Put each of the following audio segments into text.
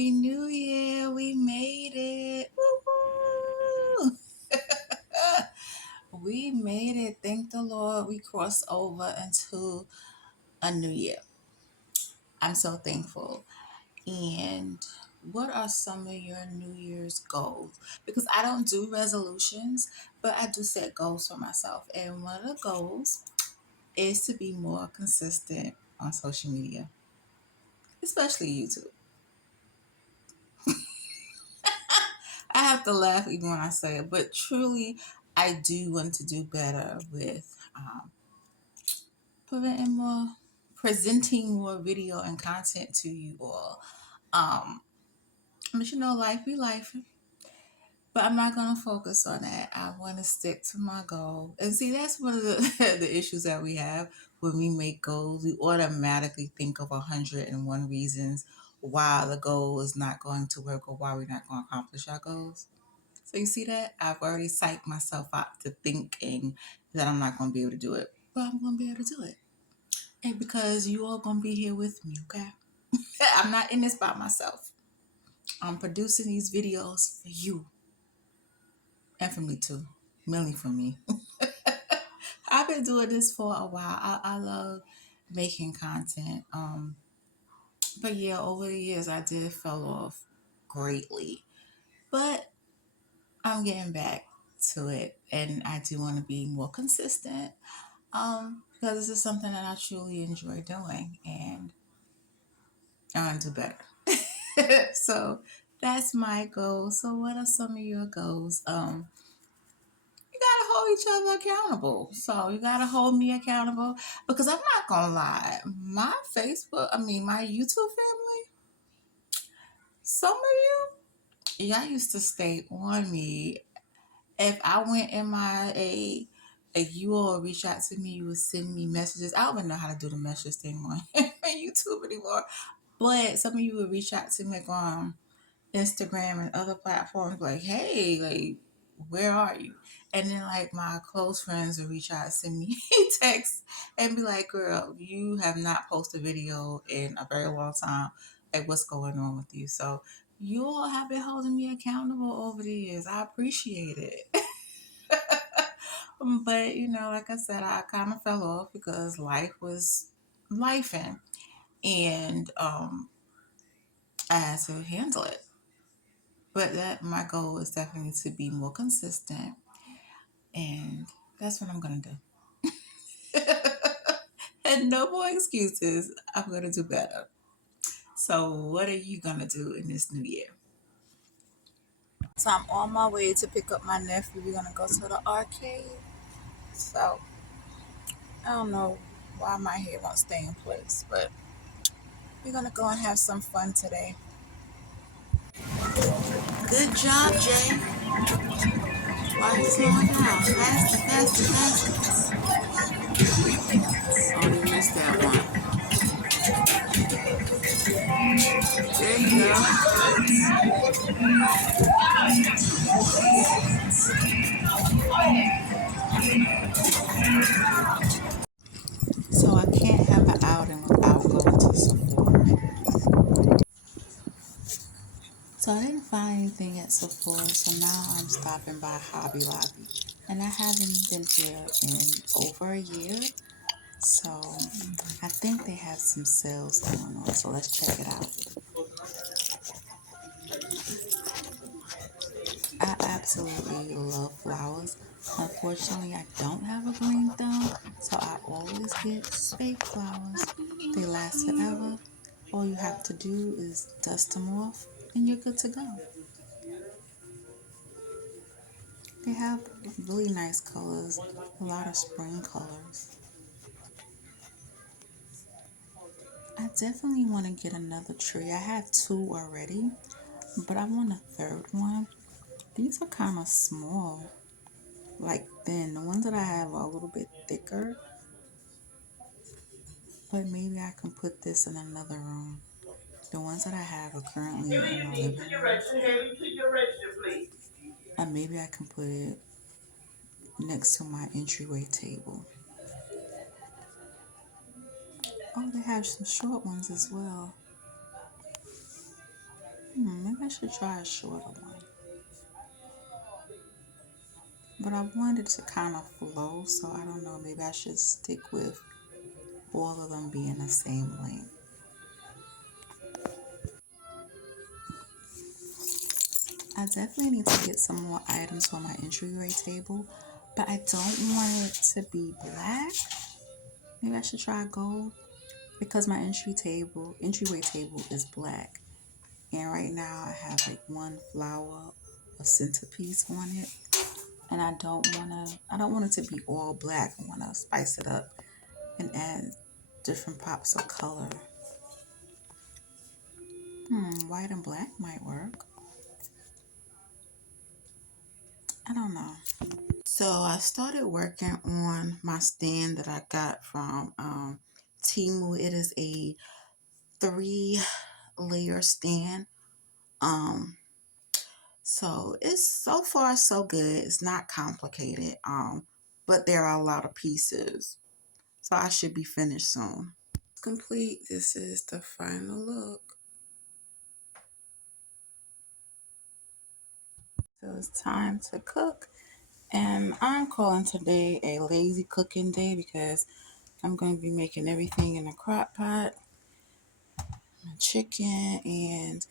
Happy New Year. We made it. Woo-hoo. We made it. Thank the Lord. We crossed over into a new year. I'm so thankful. And what are some of your New Year's goals? Because I don't do resolutions, but I do set goals for myself. And one of the goals is to be more consistent on social media, especially YouTube. I have to laugh even when I say it, but truly, I do want to do better with preventing more, presenting more video and content to you all. Um, but life be life. But I'm not gonna focus on that. I want to stick to my goal. And see, that's one of the the issues that we have when we make goals. We automatically think of 101 reasons why the goal is not going to work or why we're not going to accomplish our goals. So you see that? I've already psyched myself out to thinking that I'm not going to be able to do it. But I'm going to be able to do it. And because you all going to be here with me, okay? I'm not in this by myself. I'm producing these videos for you and for me too. Mainly for me. I've been doing this for a while. I love making content. But yeah, over the years I did fell off greatly. But I'm getting back to it and I do want to be more consistent. Because this is something that I truly enjoy doing and I want to do better. So that's my goal. So what are some of your goals? You gotta hold each other accountable. So you gotta hold me accountable because I'm not gonna lie. My YouTube family, some of y'all used to stay on me. If I went MIA, if you all reach out to me, you would send me messages. I don't even know how to do the message thing on YouTube anymore. But some of you would reach out to me like on Instagram and other platforms like, hey, like, where are you? And then like my close friends would reach out, send me texts and be like, girl, you have not posted a video in a very long time. Like what's going on with you? So you all have been holding me accountable over the years. I appreciate it. But like I said, I kind of fell off because life was lifing, and I had to handle it. But that my goal is definitely to be more consistent, and that's what I'm gonna do. And no more excuses. I'm gonna do better. So, what are you gonna do in this new year? So, I'm on my way to pick up my nephew. We're gonna go to the arcade. So, I don't know why my hair won't stay in place, but we're gonna go and have some fun today. Good job, Jay. Why are you slowing down? Faster, faster, faster. Oh, you missed that one. There you go. So I can't have an outing without going to Sephora. So I didn't find anything at Sephora, so now I'm stopping by Hobby Lobby. And I haven't been here in over a year, so I think they have some sales going on, so let's check it out. I absolutely love flowers. Unfortunately, I don't have a green thumb, so I always get fake flowers. They last forever. All you have to do is dust them off and you're good to go. They have really nice colors, a lot of spring colors. I definitely want to get another tree. I have two already, but I want a third one. These are kind of small, like thin. The ones that I have are a little bit thicker, but maybe I can put this in another room. The ones that I have are currently in my living room. And maybe I can put it next to my entryway table. Oh, they have some short ones as well. should try a shorter one. But I wanted to kind of flow, so I don't know, maybe I should stick with all of them being the same length. I definitely need to get some more items for my entryway table, but I don't want it to be black. Maybe I should try gold because my entryway table is black. And right now I have like one flower, a centerpiece on it. And I don't want it to be all black. I want to spice it up and add different pops of color. White and black might work. I don't know. So I started working on my stand that I got from Temu. It is a 3-layer stand. Um, so it's so far so good. It's not complicated. But there are a lot of pieces. So I should be finished soon. Complete. This is the final look. So it's time to cook. And I'm calling today a lazy cooking day because I'm going to be making everything in a crock pot. Chicken and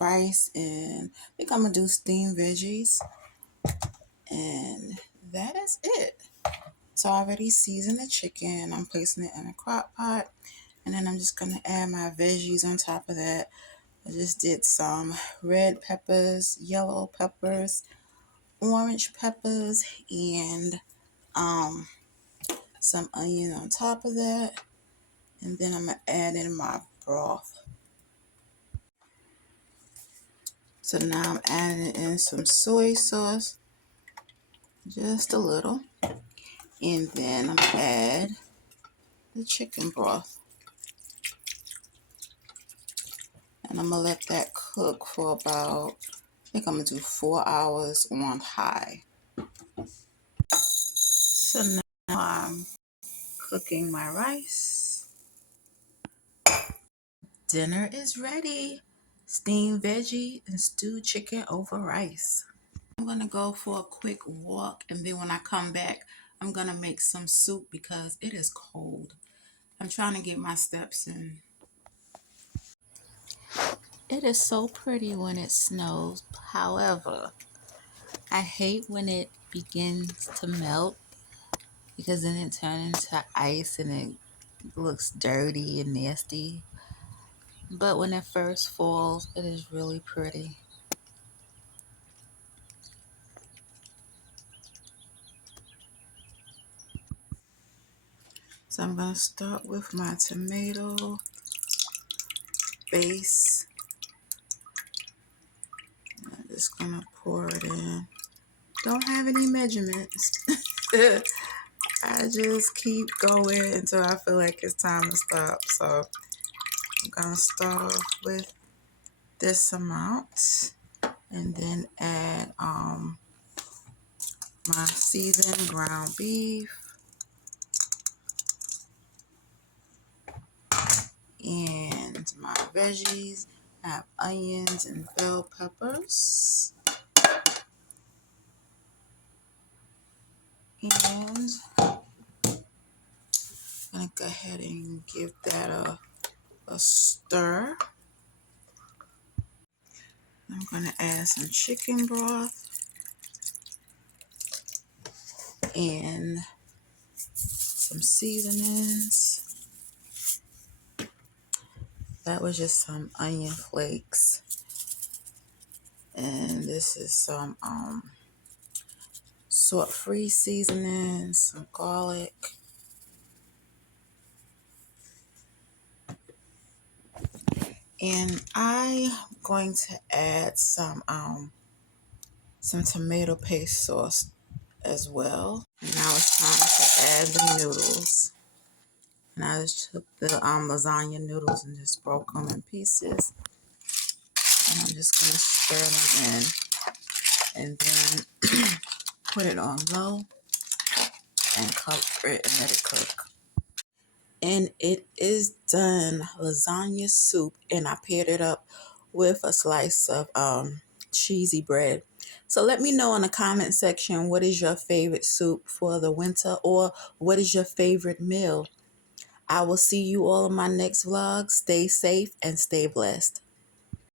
rice, and I think I'm going to do steamed veggies. And that is it. So I already seasoned the chicken. I'm placing it in a crock pot. And then I'm just going to add my veggies on top of that. I just did some red peppers, yellow peppers, orange peppers, and some onion on top of that. And then I'm going to add in my broth. So now I'm adding in some soy sauce, just a little. And then I'm going to add the chicken broth. And I'm going to let that cook for about, I think I'm going to do 4 hours on high. So now I'm cooking my rice. Dinner is ready. Steamed veggie and stewed chicken over rice. I'm going to go for a quick walk, and then when I come back, I'm going to make some soup because it is cold. I'm trying to get my steps in. It is so pretty when it snows. However, I hate when it begins to melt because then it turns into ice and it looks dirty and nasty. But when it first falls, it is really pretty. So I'm going to start with my tomato base. I'm just going to pour it in. Don't have any measurements. I just keep going until I feel like it's time to stop. So I'm going to start off with this amount and then add my seasoned ground beef and my veggies. I have onions and bell peppers. And I'm going to go ahead and give that a stir. I'm going to add some chicken broth and some seasonings. That was just some onion flakes. And this is some salt-free seasoning, some garlic. And I'm going to add some tomato paste sauce as well. And now it's time to add the noodles. And I just took the lasagna noodles and just broke them in pieces. And I'm just going to stir them in and then put it on low and cover it and let it cook. And it is done. Lasagna soup, and I paired it up with a slice of cheesy bread. So let me know in the comment section, what is your favorite soup for the winter, or what is your favorite meal? I will see you all in my next vlog. Stay safe and stay blessed.